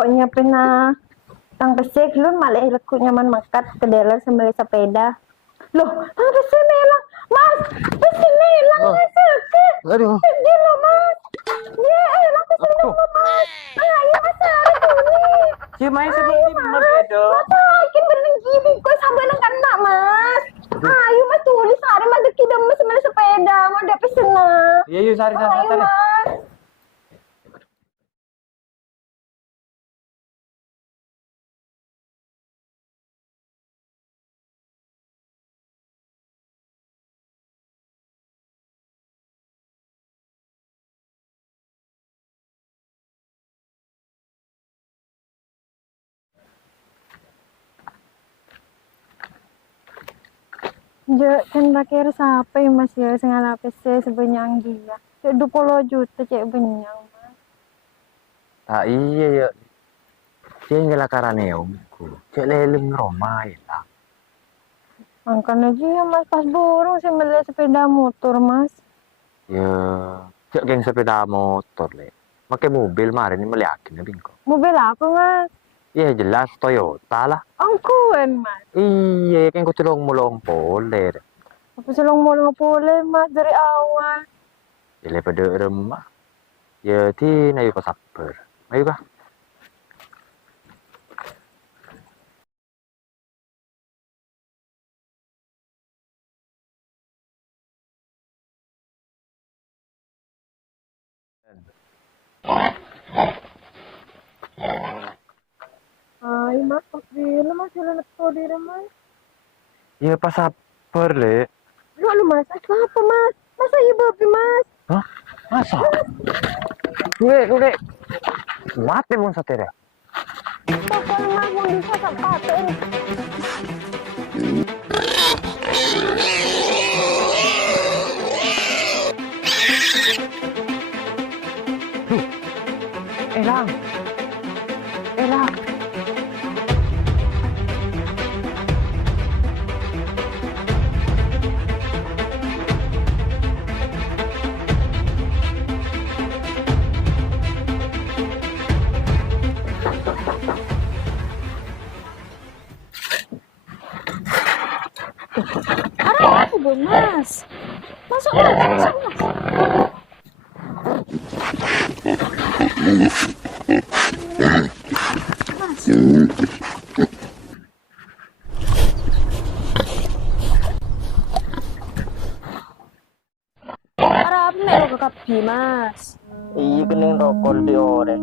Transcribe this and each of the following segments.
Koknya pernah tang pesek lu malah lekuk nyaman makat ke dealer sembeli sepeda. Loh, tang pesek nelang. Mas, pesek nelang Oh, mas seket. aduh. Dia lo mas. Dia elang pesek Aduh. nelang mas. Ayo mas hari ini. Si main sedih di bedo. Masakin bening gibi kok sampai nang kena mas. Ayo mas tulis hari mas deki demes sembeli sepeda. Mau dia pesen lah. Iya, yuk sari Ayo sari. mas. Je, kan bakir sampai mas ya sengala PC sebenyang dia. Cek 20 juta cek benyang mas. Ah iya ya. Si yang karane omku. Cek leleng Roma ya. Angkan aja ya mas pas burung sih beli sepeda motor mas. Ya, cek geng sepeda motor le. Pakai mobil mari ini meliakin ya bingko. Mobil apa mas? Iya jelas Toyota lah. Angkuan mas. Iya, kan ku celong mulong poler. Apa selong mau boleh mas dari awal. Ya pada remah. Ya ti na pa saper. Ayo ka. Ay mas, pas bila mas sila nagtodira mas. Ya pa saper le. Lu mas, apa mas? Masa ibu mas? Hah? Masa? Dule. Mati mo sa tere. Bakal mas mau bisa sapatin. Elang. Elang. Ada apa bu mas? Masuk mas. Harap nek lo kapi mas. Iya kening rokol di ore.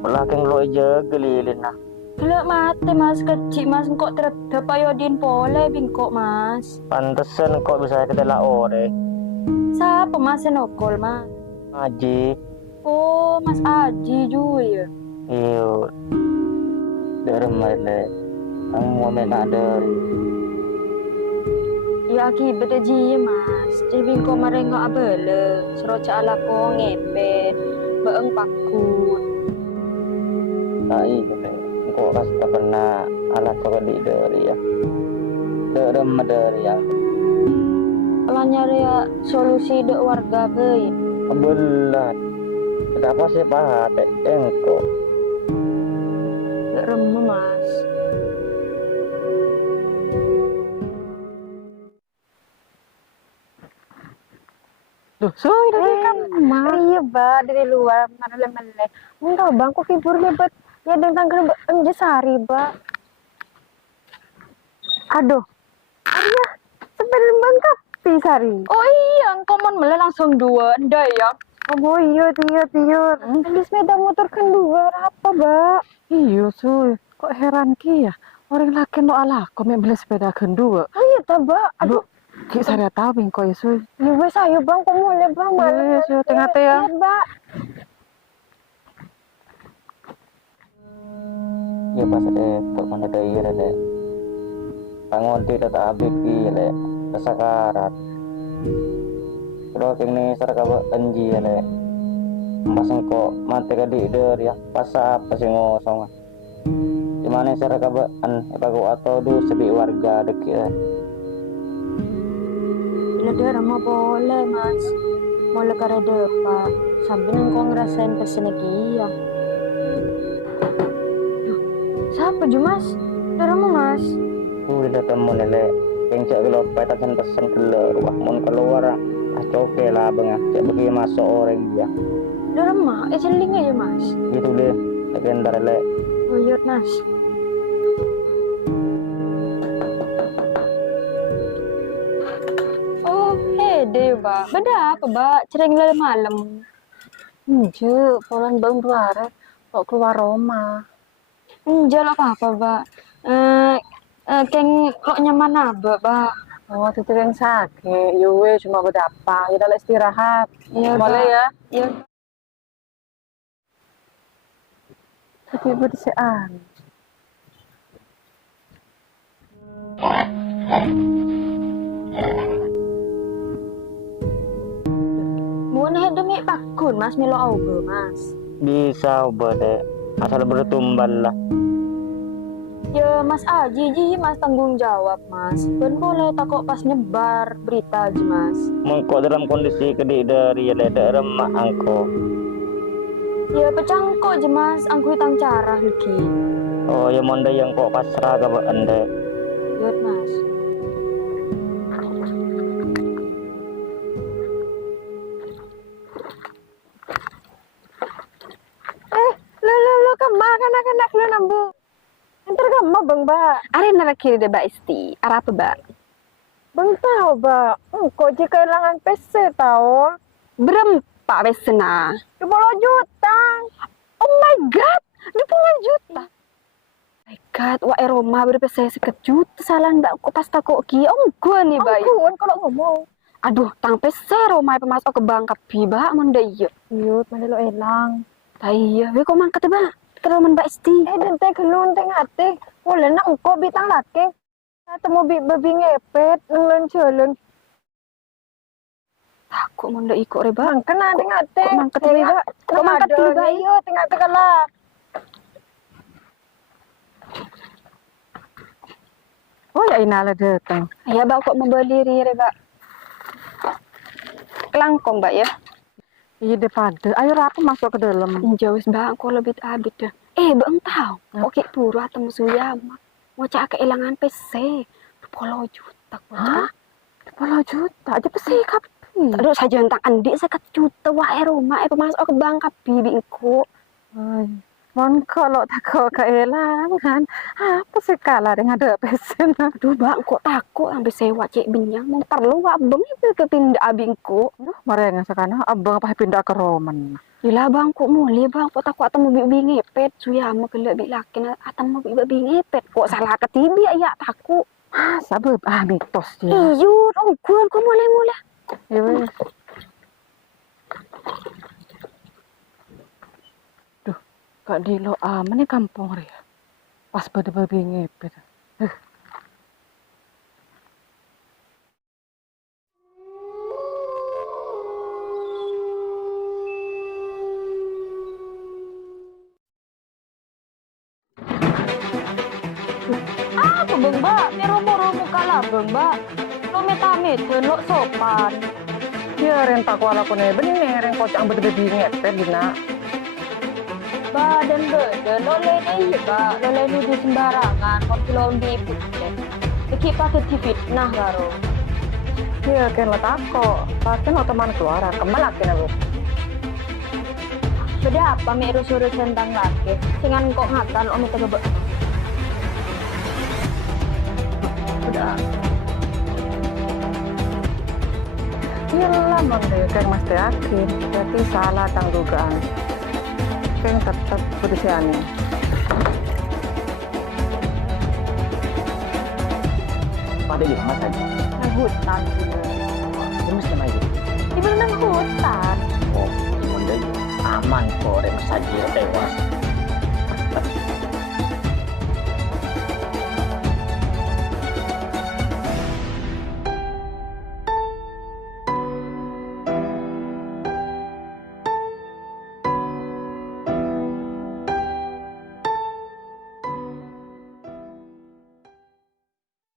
Belakang lo aja gelilin nah. Gelak mati mas kecil mas kok terhadap ayodin pole bingkok mas. Pantesan kok bisa ketela ore. Siapa mas senokol mas? Aji. Oh mas Aji juga ya. Iyo. Dari mana? Ang mau main dari. Ya akibat aja mas. Jadi bingkok merengok abele. Seroca ala ko ngepet. Beeng pakut. Ai kok rasa pernah alat kok di dari ya. Dari dari yang Kalau nyari ya, solusi dek warga be. kebelat. Kenapa sih pahat engko? Gak remeh mas. Duh, soy dari Kamar. Iya ba dari luar mana lemele. Enggak bang kok hibur lebat. Ya dengan tanggal sari ba. Aduh. Arya sebelum bang kapi sari. Oh iya, engkau mau mele langsung dua, ndak ya? Oh iya, tiur. Beli sepeda motor kan dua, apa ba? Iya suy, kok heran ki ya? Orang laki no ala, kok beli sepeda kedua. Oh iya ta ba. Aduh. Ki saya tahu bingko ya suy. Ya wes ayo bang, kok mulai bang. Iya, suy, tengah teh ya. Iya ba. Ya pas kok mana daerah deh. Bangun tidak abis le. Kesakarat. Terus ini saraka anji le. Masang kok mati ka di der ya. Pasap pasi ngosong. Di mana saraka an bago atau du sebi warga deki. Bila dia mau boleh mas. Boleh kare depa. Sambil engkau ngerasain pesen lagi ya. Siapa ju mas? Daramu mas? Udah datang mau nilai yang cak kalau petasan pesan keluar wah mau keluar coke lah bang cak bagi masuk orang dia Darama, celing aja mas. gitu deh legendar le Oh iya mas. Oh hede ba, beda apa ba? Cereng lele malam. Je, polan bang duare kok keluar Roma. Enjal apa ba? Keng lo nyaman apa ba? Oh, itu yang sakit. Yuwe cuma berdapa. Ya udah istirahat. Iya Boleh ba. ya? Iya. Tapi bersihan. Mau nih demi pakun mas milo auge mas. bisa ubah deh asal bertumbal lah Ya mas Aji, mas tanggung jawab mas. Ben boleh takut pas nyebar berita aja mas. mengkok dalam kondisi kedik dari ya leda remak angko Ya pecangkok aja mas, angku hitang cara lagi. oh ya monde yang kok pasrah ke ande Yot mas. Lo kemana anak-anak lo nambu? Entar kamu bang ba? Are narakir de ba isti, ara apa ba? Bang tahu ba? Kok jika kehilangan PC tahu? Berempa besena. 20 juta. Oh my god, 20 juta. My god, wa Roma berapa saya sekejut kesalahan mbak kok pas takut ki om gua nih ba. Angkuan kalau ngomong. Aduh, tang PC Roma pemasok ke bank kapi ba mende iya. Yut, mana lo elang? Iya, we kok mangkat ba? Kalau men ba isti. Dente kelun tengate. Boleh nak engko bitang laki. Temu babi ngepet ngelon jalan. Takut mende ikut re ba. Mangken ada ngate. Kok mangkat we ba? Kok mangkat dulu ba? Iya, tengah kalah. Oh ya inala datang. Ya ba kok membeli re ba? Kelangkong ba ya? Iya depada. Ayo rapi masuk ke dalam. Jauh bang, kok lebih abis dah. Bang tahu. Oke puru atau musuhnya mau cak kehilangan PC 20 juta Hah? 20 juta aja pasti kapi. Terus saja tentang Andi 1 juta wae rumah pemasok ke bank kapi bingku. Mon kalau takut kehilangan apa sih kalah dengan ada pesen. Aduh bang, kok takut ambil sewa cek binyang mau perlu abang itu kepindah abingku. Mari yang sekarang abang apa pindah ke Roman. Gila bang, kok mulai bang, kok takut atau mau bibi ngepet, suya mau kelebih laki atau mau bibi ngepet, kok salah ketibi ya takut. Sabab mitos dia. Iyo, ongkuan kok mulai. Ya wes. Duh, Kak Dilo aman nih kampung ria. Pas pada babi ngepet. Apa bang mbak? Romo kalah bang mbak. Lo meta lo sopan. Ya rentak wala ko na bener yang kocak ambil babi ngepet dina. Badan badan lo lene ba, lo lene di sembarangan, kok lo di putih. Iki pakai fitnah karo. Ya kan lo tako. Pakai teman keluar kemal akin aku. Beda apa me urus tentang laki. Singan kok ngakan om itu bebek. Udah. Iyalah monde kan mas yakin. Berarti salah tang dugaan. Kan tetap pedisiannya. pada di mana saja Nang hutan. terus sama aja Ibu nang hutan. oh monde aman kok rem saja tewas